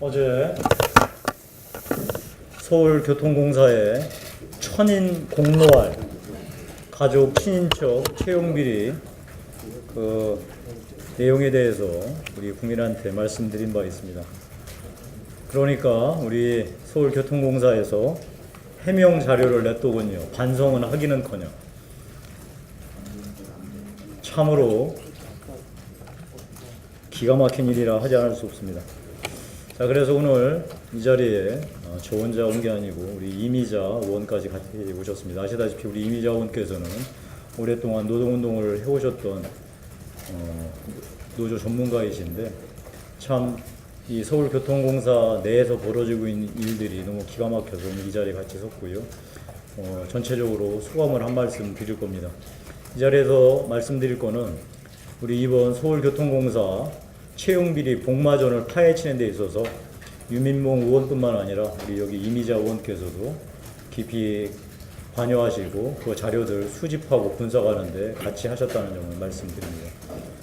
어제 서울교통공사의 천인 공로할 가족 친인척 채용비리 그 내용에 대해서 우리 국민한테 말씀드린 바 있습니다. 그러니까 우리 서울교통공사에서 해명 자료를 냈더군요. 반성은 하기는커녕 참으로 기가 막힌 일이라 하지 않을 수 없습니다. 자, 그래서 오늘 이 자리에 저 혼자 온 게 아니고 우리 이미자 의원까지 같이 오셨습니다. 아시다시피 우리 이미자 의원께서는 오랫동안 노동운동을 해오셨던 노조 전문가이신데 참 이 서울교통공사 내에서 벌어지고 있는 일들이 너무 기가 막혀서 오늘 이 자리에 같이 섰고요. 전체적으로 소감을 한 말씀 드릴 겁니다. 이 자리에서 말씀드릴 거는 우리 이번 서울교통공사 채용비리 복마전을 파헤치는 데 있어서 유민봉 의원뿐만 아니라 우리 여기 이미자 의원께서도 깊이 관여하시고 그 자료들 수집하고 분석하는 데 같이 하셨다는 점을 말씀드립니다.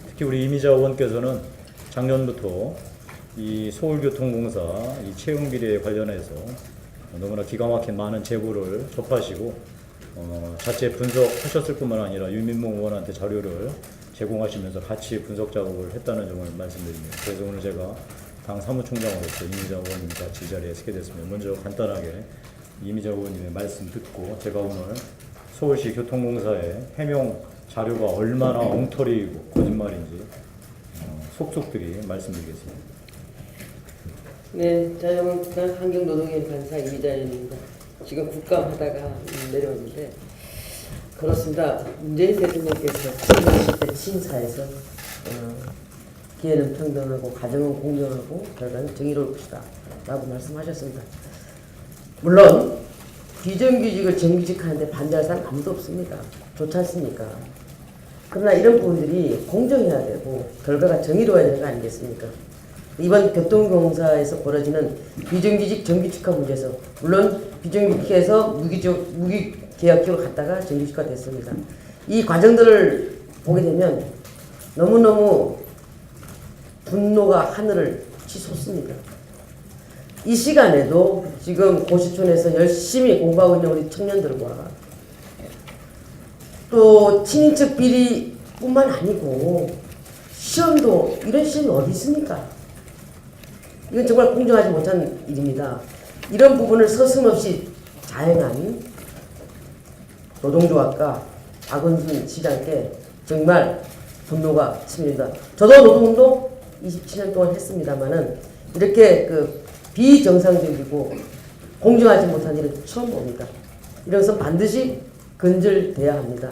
특히 우리 이미자 의원께서는 작년부터 이 서울교통공사 이 채용비리에 관련해서 너무나 기가 막힌 많은 제보를 접하시고 자체 분석하셨을 뿐만 아니라 유민봉 의원한테 자료를 제공하시면서 같이 분석 작업을 했다는 점을 말씀드립니다. 그래서 오늘 제가 당 사무총장으로서 이미자 의원님 같이 이 자리에 서게 됐습니다. 먼저 간단하게 이미자 의원님의 말씀 듣고 제가 오늘 서울시 교통공사의 해명 자료가 얼마나 엉터리이고 거짓말인지 속속들이 말씀드리겠습니다. 네, 자유한국당 환경노동위원 간사 이미자입니다. 지금 국감하다가 내려왔는데 그렇습니다. 문재인 대통령께서 신사에서 기회는 평등하고 가정은 공정하고 결과는 정의로울 것이다 라고 말씀하셨습니다. 물론 비정규직을 정규직하는데 반대할 사람 아무도 없습니다. 좋지 않습니까? 그러나 이런 부분들이 공정해야 되고 결과가 정의로워야 되는 거 아니겠습니까? 이번 교통공사에서 벌어지는 비정규직 정규직화 문제에서 물론 비정규직에서 무기계약직으로 갔다가 정규직화 됐습니다. 이 과정들을 보게 되면 너무너무 분노가 하늘을 치솟습니다. 이 시간에도 지금 고시촌에서 열심히 공부하고 있는 우리 청년들과 또 친인척 비리뿐만 아니고 시험도 이런 시험이 어디 있습니까? 이건 정말 공정하지 못한 일입니다. 이런 부분을 서슴없이 자행한 노동조합과 박원순 시장께 정말 분노가 치밀다. 저도 노동운동 27년 동안 했습니다만은 이렇게 비정상적이고 공정하지 못한 일은 처음 봅니다. 이런 것은 반드시 근절돼야 합니다.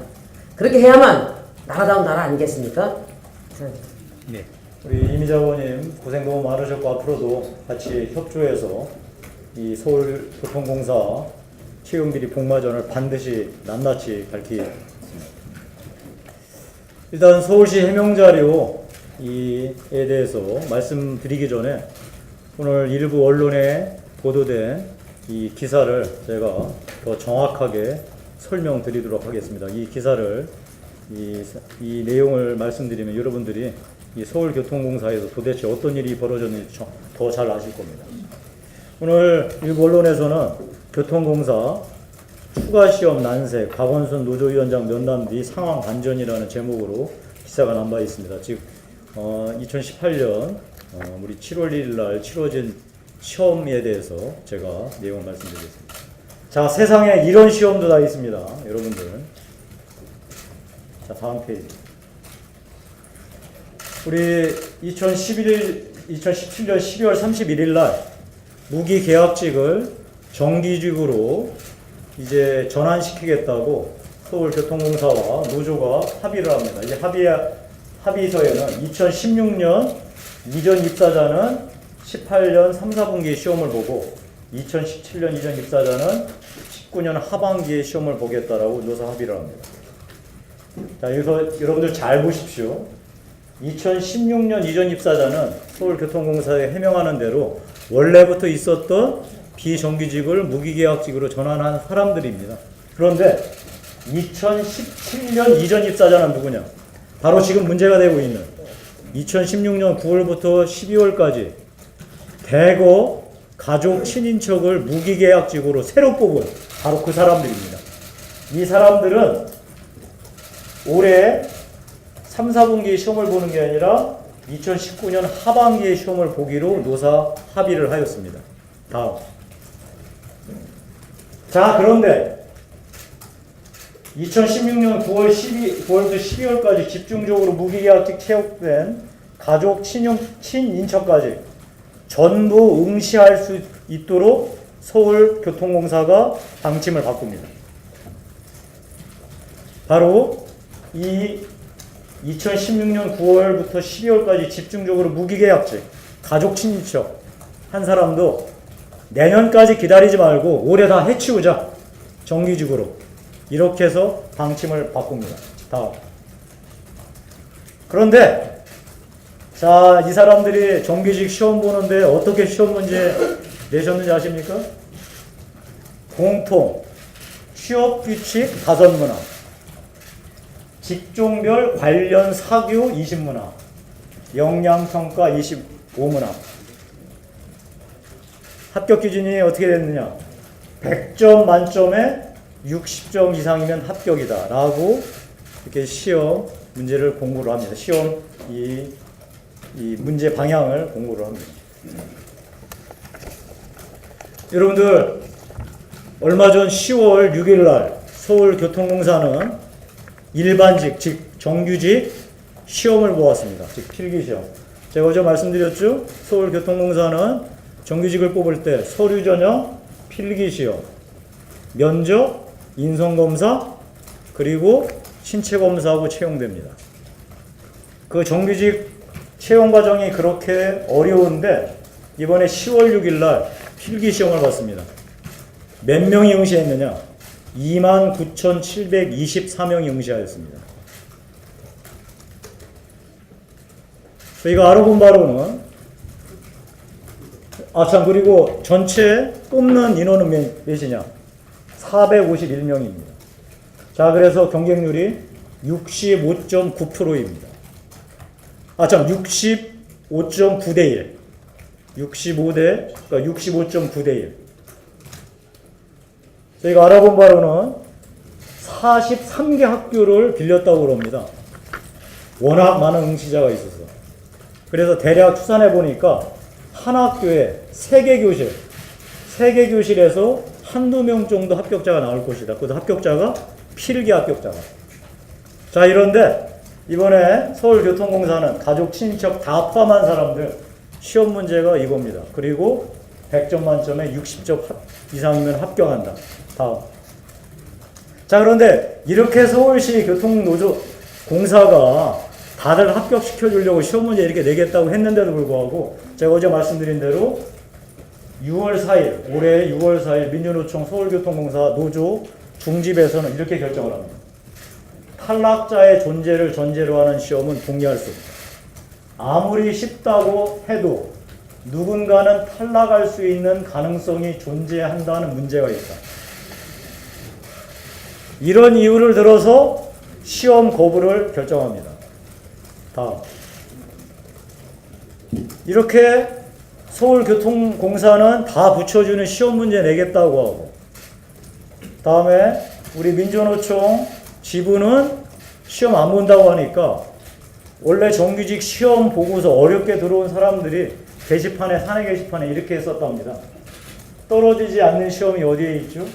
그렇게 해야만 나라다운 나라 아니겠습니까? 네. 우리 이미자 의원님 고생 너무 많으셨고 앞으로도 같이 협조해서 이 서울교통공사 채용비리 복마전을 반드시 낱낱이 밝히겠습니다. 일단 서울시 해명자료에 대해서 말씀드리기 전에 오늘 일부 언론에 보도된 이 기사를 제가 더 정확하게 설명드리도록 하겠습니다. 이 기사를 이 내용을 말씀드리면 여러분들이 이 서울교통공사에서 도대체 어떤 일이 벌어졌는지 더 잘 아실 겁니다. 오늘 일부 언론에서는 교통공사 추가시험 난색 박원순 노조위원장 면담 뒤 상황 반전이라는 제목으로 기사가 난 바 있습니다. 즉 2018년 우리 7월 1일 날 치러진 시험에 대해서 제가 내용을 말씀드리겠습니다. 자, 세상에 이런 시험도 다 있습니다. 여러분들. 자, 다음 페이지. 우리 2017년 12월 31일 날 무기계약직을 정규직으로 이제 전환시키겠다고 서울교통공사와 노조가 합의를 합니다. 이 합의서에는 2016년 이전 입사자는 18년 3, 4분기 시험을 보고 2017년 이전 입사자는 19년 하반기에 시험을 보겠다라고 노사 합의를 합니다. 자, 여기서 여러분들 잘 보십시오. 2016년 이전 입사자는 서울교통공사에 해명하는 대로 원래부터 있었던 비정규직을 무기계약직으로 전환한 사람들입니다. 그런데 2017년 이전 입사자는 누구냐? 바로 지금 문제가 되고 있는 2016년 9월부터 12월까지 대거 가족 친인척을 무기계약직으로 새로 뽑은 바로 그 사람들입니다. 이 사람들은 올해 3, 4분기에 시험을 보는 게 아니라 2019년 하반기에 시험을 보기로 노사 합의를 하였습니다. 다음. 자, 그런데 2016년 9월부터 12월까지 집중적으로 무기계약직 채용된 가족 친인척까지 전부 응시할 수 있도록 서울교통공사가 방침을 바꿉니다. 바로 이 2016년 9월부터 12월까지 집중적으로 무기계약직 가족 친인척 한 사람도 내년까지 기다리지 말고 올해 다 해치우자, 정규직으로. 이렇게 해서 방침을 바꿉니다. 다음. 그런데 자, 이 사람들이 정규직 시험 보는데 어떻게 시험 문제 내셨는지 아십니까? 공통, 취업규칙 5문항, 직종별 관련 사교 20문항, 역량평가 25문항. 합격 기준이 어떻게 됐느냐? 100점 만점에 60점 이상이면 합격이다 라고 이렇게 시험 문제를 공부를 합니다. 시험 이 문제 방향을 공부를 합니다. 여러분들, 얼마 전 10월 6일 날 서울교통공사는 일반직, 즉 정규직 시험을 보았습니다. 즉 필기시험. 제가 어제 말씀드렸죠? 서울교통공사는 정규직을 뽑을 때 서류 전형, 필기시험, 면접, 인성검사, 그리고 신체검사하고 채용됩니다. 그 정규직 채용 과정이 그렇게 어려운데 이번에 10월 6일 날 필기시험을 봤습니다. 몇 명이 응시했느냐? 29,724명이 응시하였습니다. 저희가 알아본 바로는 그리고 전체 뽑는 인원은 몇이냐? 451명입니다. 자, 그래서 경쟁률이 65.9%입니다. 65.9대 1. 65.9대 1. 저희가 알아본 바로는 43개 학교를 빌렸다고 그럽니다. 워낙 많은 응시자가 있어서. 그래서 대략 추산해 보니까 한 학교에 3개 교실에서 한두 명 정도 합격자가 나올 것이다. 그 합격자가 필기 합격자가. 자, 이런데 이번에 서울교통공사는 가족, 친인척 다 포함한 사람들 시험 문제가 이겁니다. 그리고 100점 만점에 60점 이상이면 합격한다. 다음. 자, 그런데 이렇게 서울시 교통노조 공사가 다들 합격시켜 주려고 시험 문제 이렇게 내겠다고 했는데도 불구하고 제가 어제 말씀드린 대로 6월 4일, 올해 6월 4일 민주노총 서울교통공사 노조 중집에서는 이렇게 결정을 합니다. 탈락자의 존재를 전제로 하는 시험은 동의할 수 없다. 아무리 쉽다고 해도 누군가는 탈락할 수 있는 가능성이 존재한다는 문제가 있다. 이런 이유를 들어서 시험 거부를 결정합니다. 다음. 이렇게 서울교통공사는 다 붙여주는 시험 문제 내겠다고 하고, 다음에 우리 민주노총 지부는 시험 안 본다고 하니까 원래 정규직 시험 보고서 어렵게 들어온 사람들이 게시판에, 사내 게시판에 이렇게 썼답니다. 떨어지지 않는 시험이 어디에 있죠?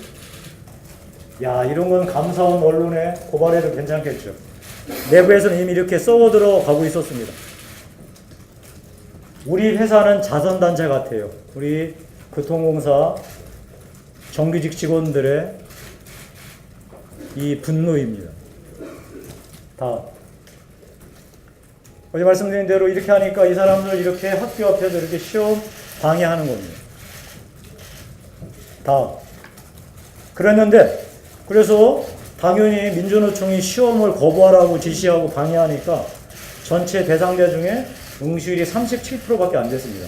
야, 이런 건 감사원 언론에 고발해도 괜찮겠죠. 내부에서는 이미 이렇게 써 들어가고 있었습니다. 우리 회사는 자선단체 같아요. 우리 교통공사 정규직 직원들의 이 분노입니다. 다음. 어제 말씀드린 대로 이렇게 하니까 이 사람들 이렇게 학교 앞에서 이렇게 시험 방해하는 겁니다. 다음. 그래서 당연히 민주노총이 시험을 거부하라고 지시하고 방해하니까 전체 대상자 중에 응시율이 37%밖에 안 됐습니다.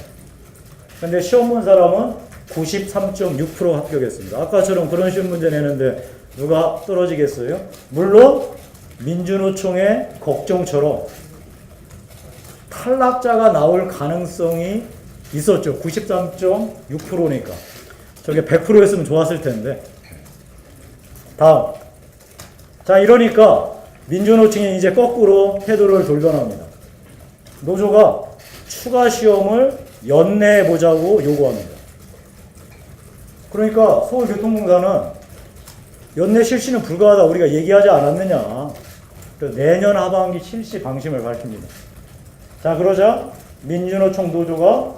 그런데 시험 본 사람은 93.6% 합격했습니다. 아까처럼 그런 시험 문제 내는데 누가 떨어지겠어요? 물론 민주노총의 걱정처럼 탈락자가 나올 가능성이 있었죠. 93.6%니까. 저게 100%였으면 좋았을 텐데. 다음. 자, 이러니까 민주노총이 이제 거꾸로 태도를 돌변합니다. 노조가 추가 시험을 연내해 보자고 요구합니다. 그러니까 서울교통공사는 연내 실시는 불가하다 우리가 얘기하지 않았느냐. 내년 하반기 실시 방침을 밝힙니다. 자, 그러자 민주노총 노조가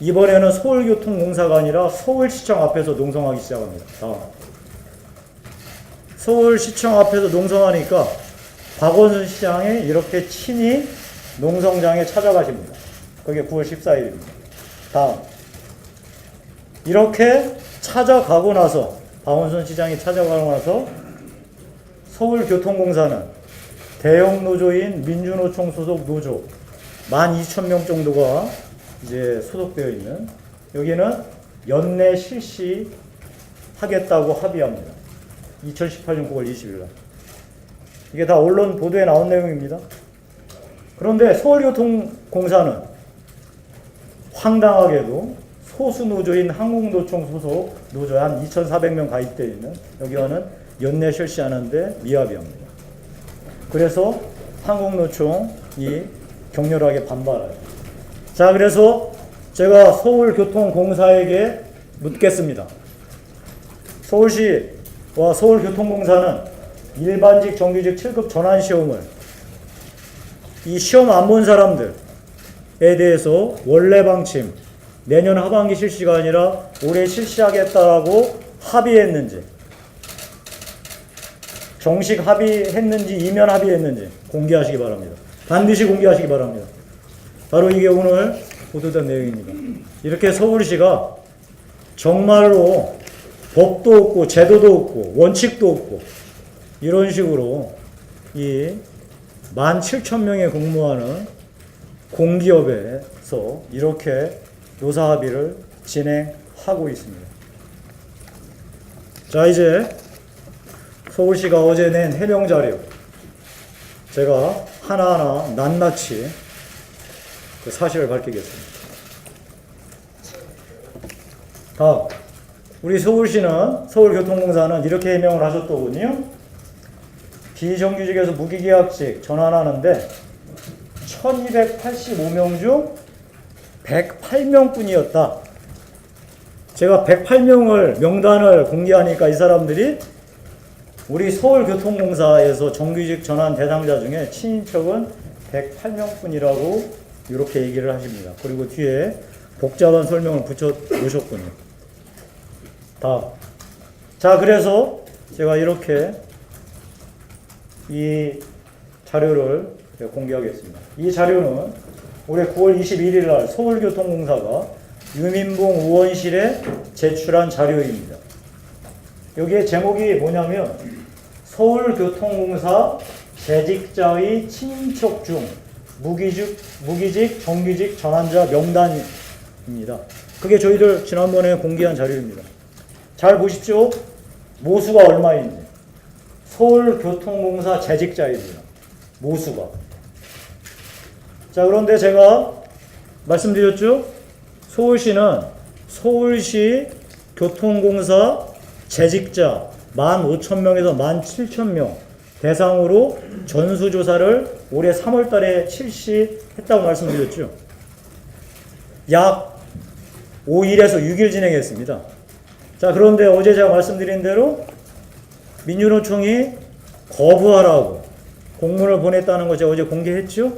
이번에는 서울교통공사가 아니라 서울시청 앞에서 농성하기 시작합니다. 다음. 서울시청 앞에서 농성하니까 박원순 시장이 이렇게 친히 농성장에 찾아가십니다. 그게 9월 14일입니다. 다음. 이렇게 찾아가고 나서 박원순 시장이 찾아가고 나서 서울교통공사는 대형 노조인 민주노총 소속 노조 12,000명 정도가 이제 소속되어 있는 여기는 연내 실시하겠다고 합의합니다. 2018년 9월 20일 날. 이게 다 언론 보도에 나온 내용입니다. 그런데 서울교통공사는 황당하게도 소수 노조인 한국노총 소속 노조에 한 2,400명 가입되어 있는 여기와는 연내 실시하는데 미합의합니다. 그래서 한국노총이 격렬하게 반발해요. 자, 그래서 제가 서울교통공사에게 묻겠습니다. 서울시와 서울교통공사는 일반직 정규직 7급 전환시험을 이 시험 안 본 사람들에 대해서 원래 방침 내년 하반기 실시가 아니라 올해 실시하겠다라고 합의했는지, 정식 합의했는지, 이면 합의했는지 공개하시기 바랍니다. 반드시 공개하시기 바랍니다. 바로 이게 오늘 보도된 내용입니다. 이렇게 서울시가 정말로 법도 없고 제도도 없고 원칙도 없고 이런 식으로 이 17,000명의 공무원은 공기업에서 이렇게 노사 합의를 진행하고 있습니다. 자, 이제 서울시가 어제 낸 해명 자료 제가 하나하나 낱낱이 그 사실을 밝히겠습니다. 다음, 우리 서울시는 서울교통공사는 이렇게 해명을 하셨더군요. 비정규직에서 무기계약직 전환하는데 1285명 중 108명뿐이었다. 제가 108명을 명단을 공개하니까 이 사람들이 우리 서울교통공사에서 정규직 전환 대상자 중에 친인척은 108명뿐이라고 이렇게 얘기를 하십니다. 그리고 뒤에 복잡한 설명을 붙여 놓으셨군요. 다음. 자, 그래서 제가 이렇게 이 자료를 공개하겠습니다. 이 자료는 올해 9월 21일 날 서울교통공사가 유민봉 의원실에 제출한 자료입니다. 여기에 제목이 뭐냐면 서울교통공사 재직자의 친인척 중 무기직, 정규직 전환자 명단입니다. 그게 저희들 지난번에 공개한 자료입니다. 잘 보십시오. 모수가 얼마인지. 서울교통공사 재직자입니다. 모수가. 자, 그런데 제가 말씀드렸죠? 서울시는 서울시 교통공사 재직자 15,000명에서 17,000명 대상으로 전수조사를 올해 3월 달에 실시했다고 말씀드렸죠. 약 5일에서 6일 진행했습니다. 자, 그런데 어제 제가 말씀드린 대로 민주노총이 거부하라고 공문을 보냈다는 거 제가 어제 공개했죠.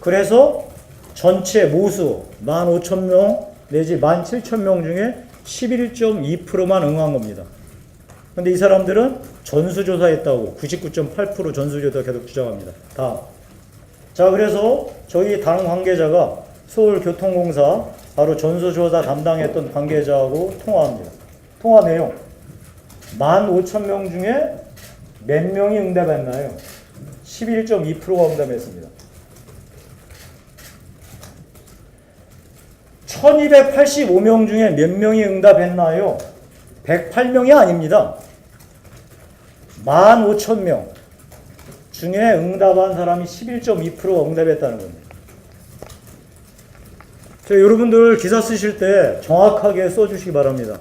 그래서 전체 모수 15,000명 내지 17,000명 중에 11.2%만 응한 겁니다. 근데 이 사람들은 전수조사했다고 99.8% 전수조사 계속 주장합니다. 다음. 자, 그래서 저희 다른 관계자가 서울교통공사 바로 전수조사 담당했던 관계자하고 통화합니다. 통화 내용. 15,000명 중에 몇 명이 응답했나요? 11.2%가 응답했습니다. 1285명 중에 몇 명이 응답했나요? 108명이 아닙니다. 15,000명 중에 응답한 사람이 11.2%가 응답했다는 겁니다. 자, 여러분들 기사 쓰실 때 정확하게 써주시기 바랍니다.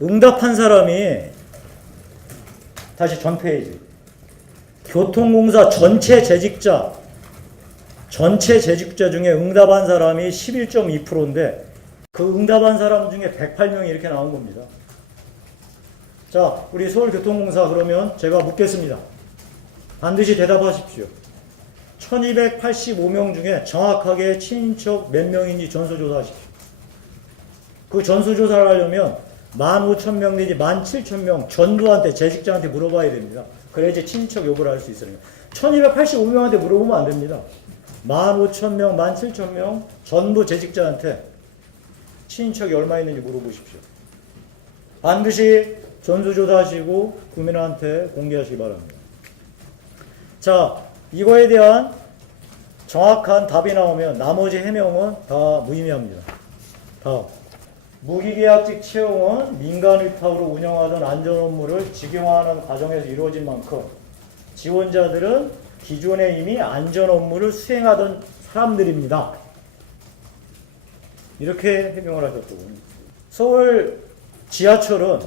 응답한 사람이, 다시 전 페이지, 교통공사 전체 재직자 중에 응답한 사람이 11.2%인데 그 응답한 사람 중에 108명이 이렇게 나온 겁니다. 자, 우리 서울교통공사 그러면 제가 묻겠습니다. 반드시 대답하십시오. 1285명 중에 정확하게 친인척 몇 명인지 전수조사하십시오. 그 전수조사를 하려면 15,000명 내지 17,000명 전부한테, 재직자한테 물어봐야 됩니다. 그래야지 친인척 여부를 알 수 있으니까. 1285명한테 물어보면 안 됩니다. 15,000명, 17,000명 전부 재직자한테 친인척이 얼마 있는지 물어보십시오. 반드시 전수조사하시고 국민한테 공개하시기 바랍니다. 자, 이거에 대한 정확한 답이 나오면 나머지 해명은 다 무의미합니다. 다음. 무기계약직 채용은 민간 위탁으로 운영하던 안전 업무를 직영화하는 과정에서 이루어진 만큼 지원자들은 기존에 이미 안전 업무를 수행하던 사람들입니다. 이렇게 해명을 하셨거든요. 서울 지하철은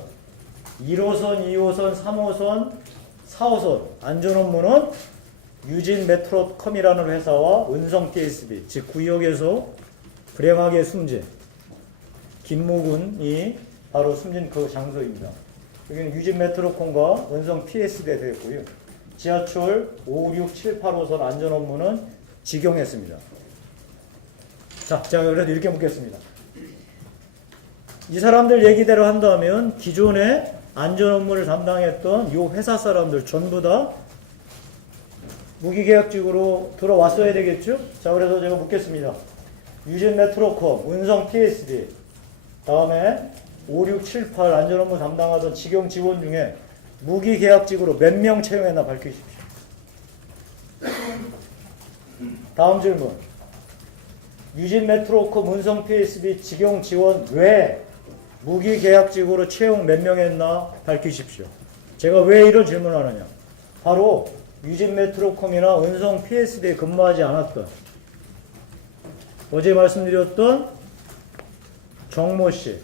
1호선, 2호선, 3호선, 4호선 안전 업무는 유진 메트로컴이라는 회사와 은성 TSB, 즉 구역에서 불행하게 숨진 김무군이 바로 숨진 그 장소입니다. 여기는 유진 메트로컴과 은성 TSB에 되었고요. 지하철 5, 6, 7, 8호선 안전 업무는 직영했습니다. 자, 제가 그래도 이렇게 묻겠습니다. 이 사람들 얘기대로 한다면 기존에 안전 업무를 담당했던 이 회사 사람들 전부 다 무기계약직으로 들어왔어야 되겠죠? 자, 그래서 제가 묻겠습니다. 유진 메트로컴, 은성 TSD, 다음에 5, 6, 7, 8 안전 업무 담당하던 직영 지원 중에 무기계약직으로 몇 명 채용했나 밝히십시오. 다음 질문. 유진 메트로컴, 은성 TSD 직영 지원 외에 무기계약직으로 채용 몇 명 했나 밝히십시오. 제가 왜 이런 질문을 하느냐. 바로 유진 메트로컴이나 은성 PSD에 근무하지 않았던, 어제 말씀드렸던 정모 씨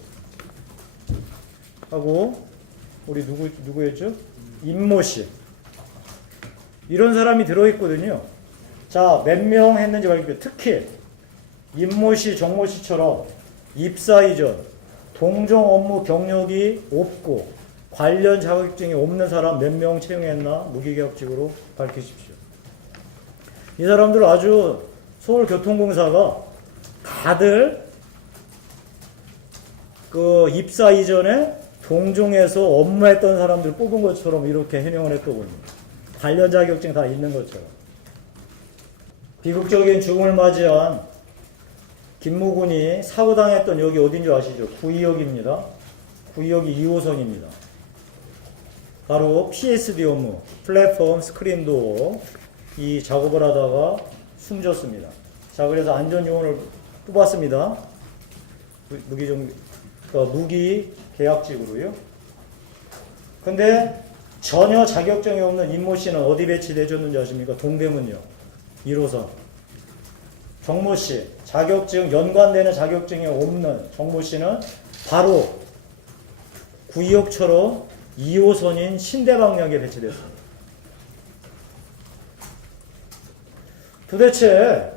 하고 우리 누구였죠? 임모 씨, 이런 사람이 들어있거든요. 자, 몇 명 했는지 밝히십시오. 특히 임모 씨, 정모 씨처럼 입사 이전 동종 업무 경력이 없고 관련 자격증이 없는 사람 몇 명 채용했나 무기계약직으로 밝히십시오. 이 사람들 아주 서울교통공사가 다들 그 입사 이전에 동종에서 업무했던 사람들 뽑은 것처럼 이렇게 해명을 했더군요. 관련 자격증 다 있는 것처럼. 비극적인 죽음을 맞이한 김무군이 사고당했던 여기 어딘 줄 아시죠? 구의역입니다. 구의역이 2호선입니다. 바로 PSD 업무, 플랫폼 스크린도어 이 작업을 하다가 숨졌습니다. 자, 그래서 안전요원을 뽑았습니다. 무기 계약직으로요. 근데 전혀 자격증이 없는 임모 씨는 어디 배치되셨는지 아십니까? 동대문역 1호선. 정모 씨, 자격증, 연관되는 자격증이 없는 정모 씨는 바로 구의역처럼 2호선인 신대방역에 배치됐습니다. 도대체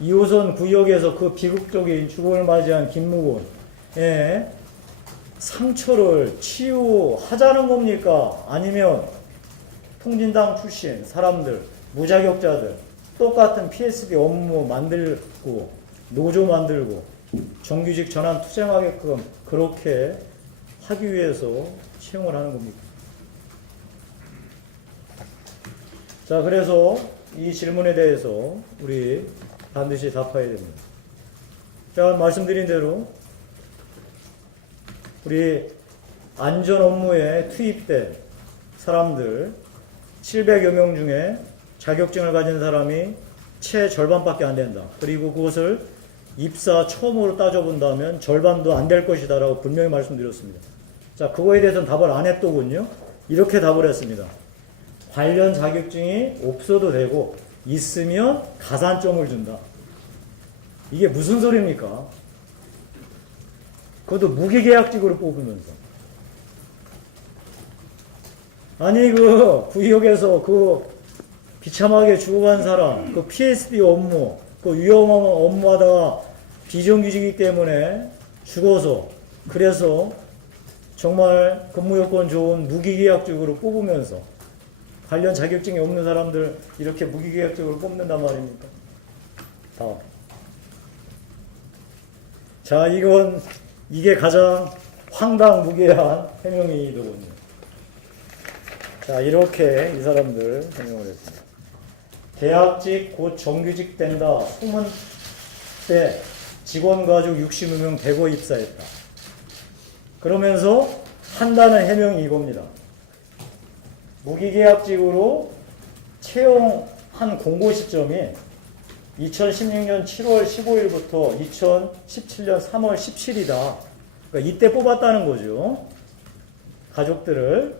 2호선 구역에서 그 비극적인 죽음을 맞이한 김무군의 상처를 치유하자는 겁니까? 아니면 통진당 출신 사람들, 무자격자들 똑같은 PSD 업무 만들고 노조 만들고 정규직 전환 투쟁하게끔 그렇게 하기 위해서 채용을 하는 겁니까? 자, 그래서 이 질문에 대해서 우리 반드시 답해야 됩니다. 자, 말씀드린 대로 우리 안전 업무에 투입된 사람들 700여 명 중에 자격증을 가진 사람이 채 절반밖에 안 된다. 그리고 그것을 입사 처음으로 따져본다면 절반도 안 될 것이다 라고 분명히 말씀드렸습니다. 자, 그거에 대해서는 답을 안 했더군요. 이렇게 답을 했습니다. 관련 자격증이 없어도 되고 있으면 가산점을 준다. 이게 무슨 소리입니까? 그것도 무기계약직으로 뽑으면서. 아니 그 구역에서 그 비참하게 죽어간 사람, 그 PSD 업무, 그 위험한 업무하다가 비정규직이기 때문에 죽어서, 그래서 정말 근무 여건 좋은 무기계약직으로 뽑으면서 관련 자격증이 없는 사람들 이렇게 무기계약직으로 뽑는단 말입니까? 다음. 자, 이게 가장 황당무계한 해명이더군요. 자, 이렇게 이 사람들 해명을 했습니다. 계약직 곧 정규직 된다. 소문 때 직원 가족 60명 대거 입사했다. 그러면서 한다는 해명이 이겁니다. 무기계약직으로 채용한 공고 시점이 2016년 7월 15일부터 2017년 3월 17일이다. 그러니까 이때 뽑았다는 거죠. 가족들을.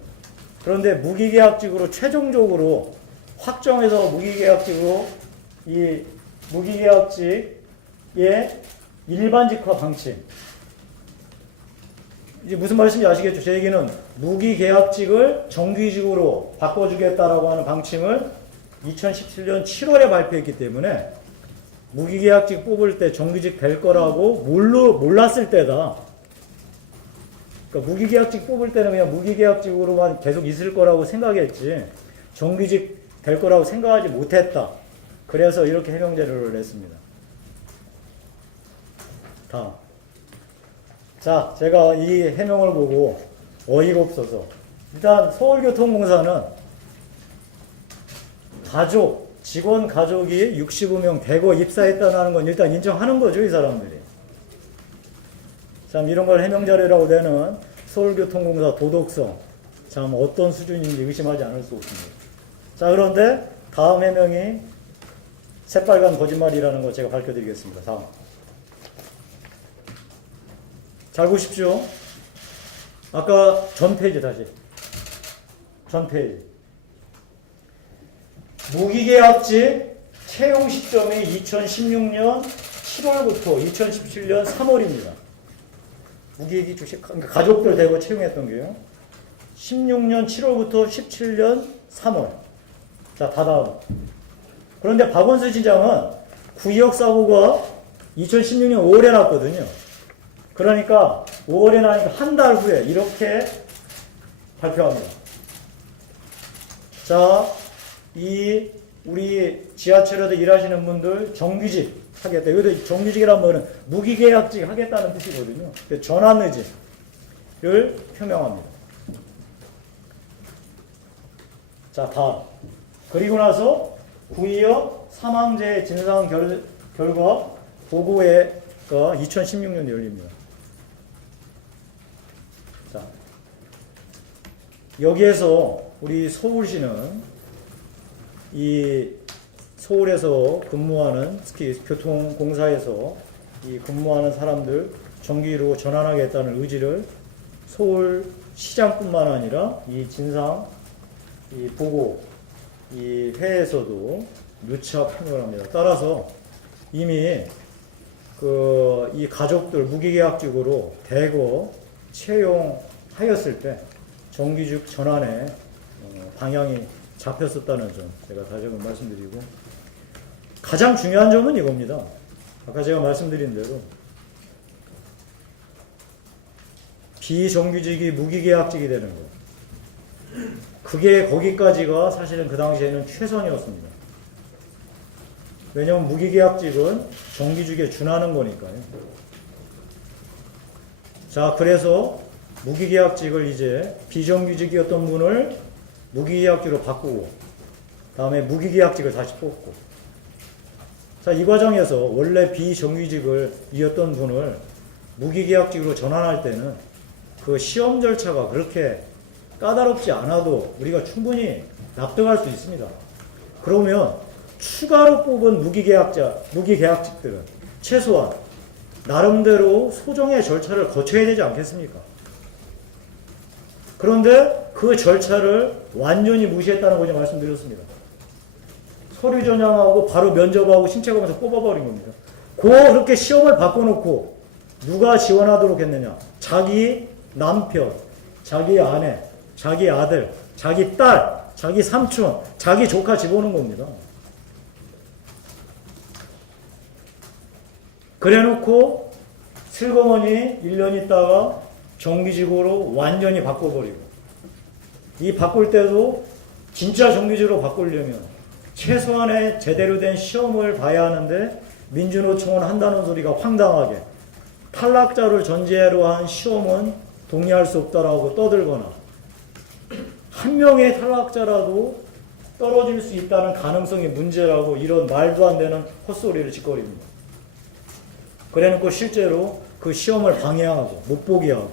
그런데 무기계약직으로 최종적으로 확정해서 무기계약직으로 이 무기계약직의 일반직화 방침. 이제 무슨 말씀인지 아시겠죠? 제 얘기는 무기계약직을 정규직으로 바꿔주겠다라고 하는 방침을 2017년 7월에 발표했기 때문에 무기계약직 뽑을 때 정규직 될 거라고 몰랐을 때다. 그러니까 무기계약직 뽑을 때는 그냥 무기계약직으로만 계속 있을 거라고 생각했지 정규직 될 거라고 생각하지 못했다. 그래서 이렇게 해명 자료를 냈습니다. 다음. 자, 제가 이 해명을 보고 어이가 없어서 일단 서울교통공사는 직원 가족이 65명 대거 입사했다는 건 일단 인정하는 거죠, 이 사람들이. 참 이런 걸 해명자료라고 되는 서울교통공사 도덕성 참 어떤 수준인지 의심하지 않을 수 없습니다. 자, 그런데 다음 해명이 새빨간 거짓말이라는 거 제가 밝혀드리겠습니다. 다음. 잘 보십시오. 아까 전 페이지 다시. 전 페이지. 무기계약직 채용 시점이 2016년 7월부터 2017년 3월입니다. 무기계약직 주식 가족들 대거 채용했던 게요. 16년 7월부터 17년 3월. 자, 다음. 그런데 박원순 시장은 구역사고가 2016년 5월에 났거든요. 그러니까 5월에 나니까 한 달 후에 이렇게 발표합니다. 자, 우리 지하철에도 일하시는 분들 정규직 하겠다. 여기도 정규직이란 말은 무기계약직 하겠다는 뜻이거든요. 전환 의지를 표명합니다. 자, 다음. 그리고 나서 구의역 사망자의 진상 결과 보고회가 2016년 열립니다. 자, 여기에서 우리 서울시는 이 서울에서 근무하는 특히 교통공사에서 이 근무하는 사람들 정규로 전환하겠다는 의지를 서울시장뿐만 아니라 이 진상 이 보고 이 회에서도 누차 표명을 합니다. 따라서 이미 이 가족들 무기계약직으로 대거 채용하였을 때 정규직 전환에 방향이 잡혔었다는 점 제가 다시 한번 말씀드리고, 가장 중요한 점은 이겁니다. 아까 제가 말씀드린 대로 비정규직이 무기계약직이 되는 것, 그게 거기까지가 사실은 그 당시에는 최선이었습니다. 왜냐하면 무기계약직은 정규직에 준하는 거니까요. 자, 그래서 무기계약직을 이제 비정규직이었던 분을 무기계약직으로 바꾸고 다음에 무기계약직을 다시 뽑고, 자, 이 과정에서 원래 비정규직을 이었던 분을 무기계약직으로 전환할 때는 그 시험 절차가 그렇게 까다롭지 않아도 우리가 충분히 납득할 수 있습니다. 그러면 추가로 뽑은 무기계약직들은 최소한 나름대로 소정의 절차를 거쳐야 되지 않겠습니까? 그런데 그 절차를 완전히 무시했다는 거죠. 말씀드렸습니다. 서류 전형하고 바로 면접하고 신체 검사 뽑아버린 겁니다. 그렇게 시험을 바꿔놓고 누가 지원하도록 했느냐? 자기 남편, 자기 아내, 자기 아들, 자기 딸, 자기 삼촌, 자기 조카 집어넣은 겁니다. 그래놓고 슬그머니 1년 있다가 정규직으로 완전히 바꿔버리고, 이 바꿀 때도 진짜 정규직으로 바꾸려면 최소한의 제대로 된 시험을 봐야 하는데, 민주노총은 한다는 소리가 황당하게 탈락자를 전제로 한 시험은 동의할 수 없다라고 떠들거나, 한 명의 탈락자라도 떨어질 수 있다는 가능성이 문제라고 이런 말도 안 되는 헛소리를 짓거립니다. 그래놓고 실제로 그 시험을 방해하고 못 보게 하고,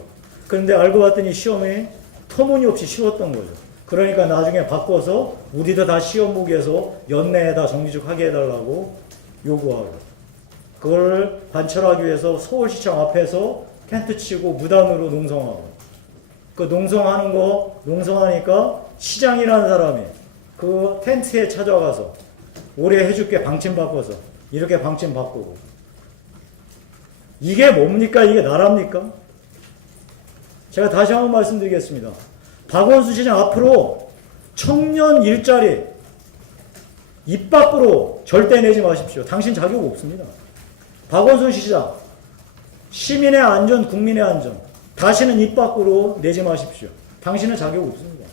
그런데 알고 봤더니 시험이 터무니없이 쉬웠던 거죠. 그러니까 나중에 바꿔서 우리도 다 시험 보기 위해서 연내에 다 정규직 하게 해달라고 요구하고, 그걸 관철하기 위해서 서울시청 앞에서 텐트 치고 무단으로 농성하고, 그 농성하니까 시장이라는 사람이 그 텐트에 찾아가서 올해 해줄게 방침 바꿔서 이렇게 방침 바꾸고, 이게 뭡니까? 이게 나랍니까? 제가 다시 한번 말씀드리겠습니다. 박원순 시장 앞으로 청년 일자리 입 밖으로 절대 내지 마십시오. 당신 자격 없습니다. 박원순 시장, 시민의 안전, 국민의 안전, 다시는 입 밖으로 내지 마십시오. 당신은 자격 없습니다.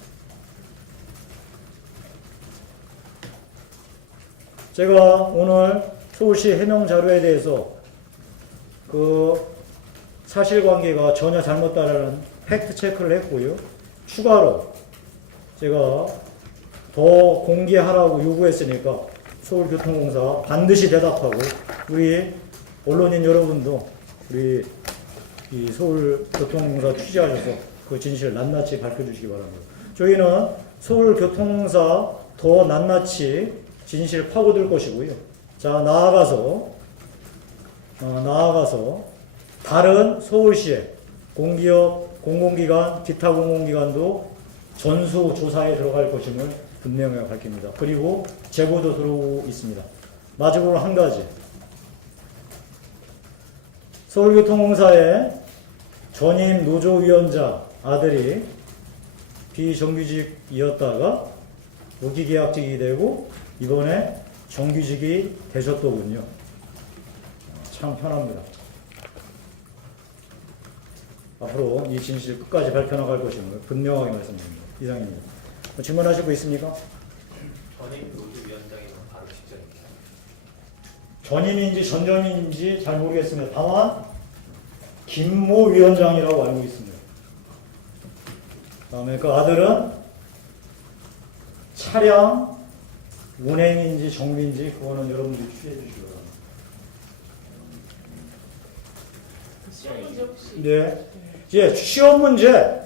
제가 오늘 서울시 해명 자료에 대해서 그 사실관계가 전혀 잘못다라는 팩트 체크를 했고요. 추가로 제가 더 공개하라고 요구했으니까 서울교통공사 반드시 대답하고, 우리 언론인 여러분도 우리 이 서울교통공사 취재하셔서 그 진실을 낱낱이 밝혀주시기 바랍니다. 저희는 서울교통공사 더 낱낱이 진실 파고들 것이고요. 자, 나아가서 다른 서울시의 공기업, 공공기관, 기타 공공기관도 전수 조사에 들어갈 것임을 분명히 밝힙니다. 그리고 제보도 들어오고 있습니다. 마지막으로 한 가지. 서울교통공사의 전임 노조위원장 아들이 비정규직이었다가 무기계약직이 되고 이번에 정규직이 되셨더군요. 참 편합니다. 앞으로 이 진실 끝까지 밝혀나갈 것임을 분명하게 말씀드립니다. 이상입니다. 질문하실 거 있습니까? 전임 노조위원장이 바로 직전입니다. 전임인지 전전임인지 잘 모르겠습니다. 다만 김모 위원장이라고 알고 있습니다. 다음에 그 아들은 차량 운행인지 정비인지 그거는 여러분들이 취재해 주시기 바랍니다. 네. 이제 시험 문제,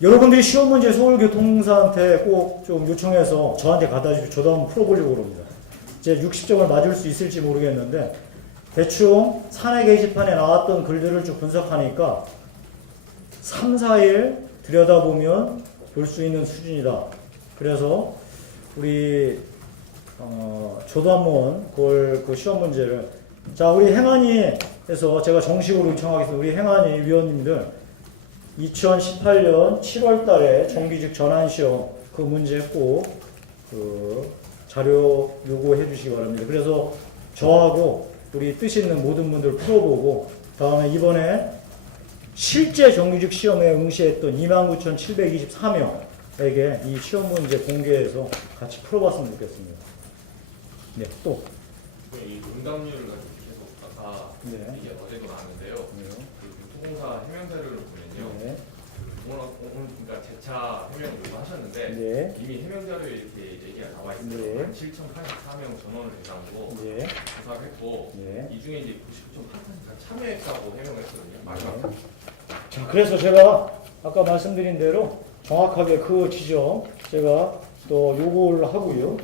여러분들이 시험 문제 서울교통공사한테 꼭 좀 요청해서 저한테 갖다 주시고 저도 한번 풀어보려고 합니다. 이제 60점을 맞을 수 있을지 모르겠는데, 대충 사내 게시판에 나왔던 글들을 쭉 분석하니까 3, 4일 들여다보면 볼 수 있는 수준이다. 그래서 우리 저도 한번 그 시험 문제를, 자, 우리 행안위에서 제가 정식으로 요청하겠습니다. 우리 행안위 위원님들 2018년 7월 달에 정규직 전환시험 그 문제 꼭 자료 요구해 주시기 바랍니다. 그래서 저하고 우리 뜻 있는 모든 분들 풀어보고, 다음에 이번에 실제 정규직 시험에 응시했던 29,724명에게 이 시험 문제 공개해서 같이 풀어봤으면 좋겠습니다. 네, 또. 이 응답률을 가지고 계속 아까 네. 이게 어제도 나왔는데요. 네. 그 교통공사 해명 자료를 보면요. 네. 오늘 그러니까 재차 해명 요구하셨는데 네. 이미 해명 자료에 이렇게 얘기가 나와 있어요. 네. 7,084명 전원을 대상으로 네. 조사를 했고 네. 이 중에 이제 99.8%가 참여했다고 해명했거든요. 마지막. 자, 그래서 제가 아까 말씀드린 대로 정확하게 그 지점 제가 또 요구를 하고요.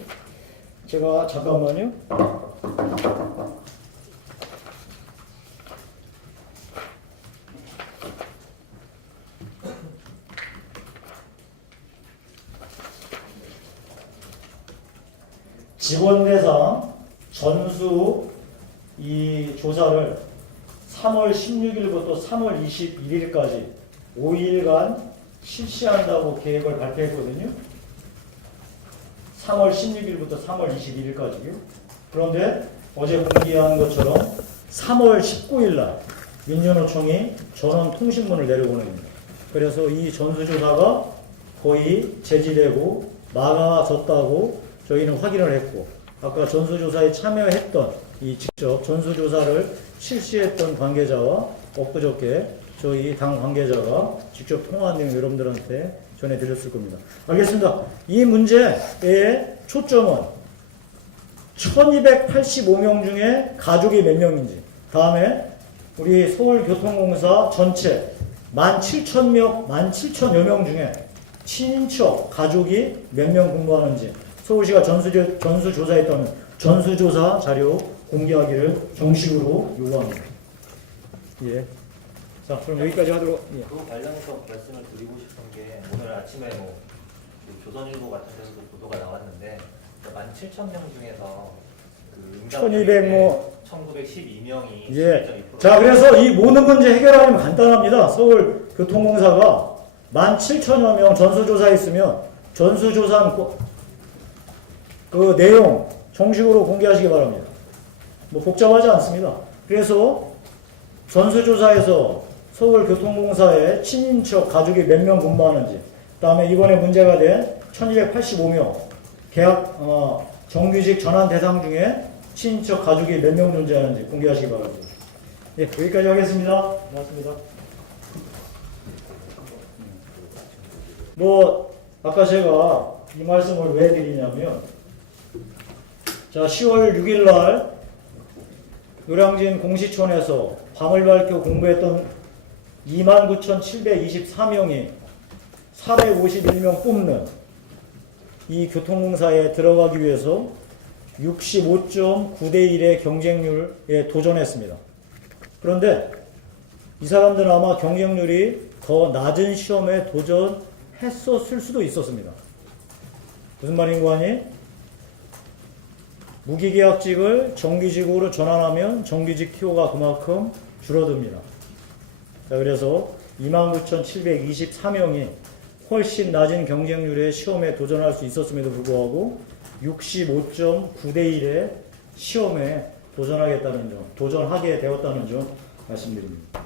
제가 잠깐만요. 직원 대상 전수 이 조사를 3월 16일부터 3월 21일까지 5일간 실시한다고 계획을 발표했거든요. 3월 16일부터 3월 21일까지요. 그런데 어제 공개한 것처럼 3월 19일 날 민주노총이 전원통신문을 내려보냅니다. 그래서 이 전수조사가 거의 제지되고 막아졌다고 저희는 확인을 했고, 아까 전수조사에 참여했던 이 직접 전수조사를 실시했던 관계자와 엊그저께 저희 당 관계자가 직접 통화한 내용 여러분들한테 전해드렸을 겁니다. 알겠습니다. 이 문제의 초점은 1285명 중에 가족이 몇 명인지, 다음에 우리 서울교통공사 전체 17,000여 명 중에 친인척 가족이 몇 명 근무하는지 서울시가 전수조사했다는 전수조사 자료 공개하기를 정식으로 요구합니다. 예. 자, 그럼 여기까지 하도록. 예. 그 관련해서 말씀을 드리고 싶은 게 오늘 아침에 그 조선일보 같은 데서도 보도가 나왔는데 17,000명 중에서 그 1912명이 예. 자, 그래서 이 모든 문제 해결하려면 간단합니다. 서울교통공사가 17,000여 명 전수조사했으면 전수조사한 그 내용 정식으로 공개하시기 바랍니다. 뭐 복잡하지 않습니다. 그래서 전수조사에서 서울교통공사의 친인척 가족이 몇 명 근무하는지, 그 다음에 이번에 문제가 된 1285명 계약 정규직 전환 대상 중에 친인척 가족이 몇 명 존재하는지 공개하시기 바랍니다. 예, 여기까지 하겠습니다. 고맙습니다. 뭐 아까 제가 이 말씀을 왜 드리냐면, 자, 10월 6일 날 노량진 공시촌에서 밤을 밝혀 공부했던 29,724명이 451명 뽑는 이 교통공사에 들어가기 위해서 65.9대 1의 경쟁률에 도전했습니다. 그런데 이 사람들은 아마 경쟁률이 더 낮은 시험에 도전했었을 수도 있었습니다. 무슨 말인고 하니? 무기계약직을 정규직으로 전환하면 정규직 티오가 그만큼 줄어듭니다. 자, 그래서 29,724명이 훨씬 낮은 경쟁률의 시험에 도전할 수 있었음에도 불구하고 65.9대 1의 시험에 도전하게 되었다는 점 말씀드립니다.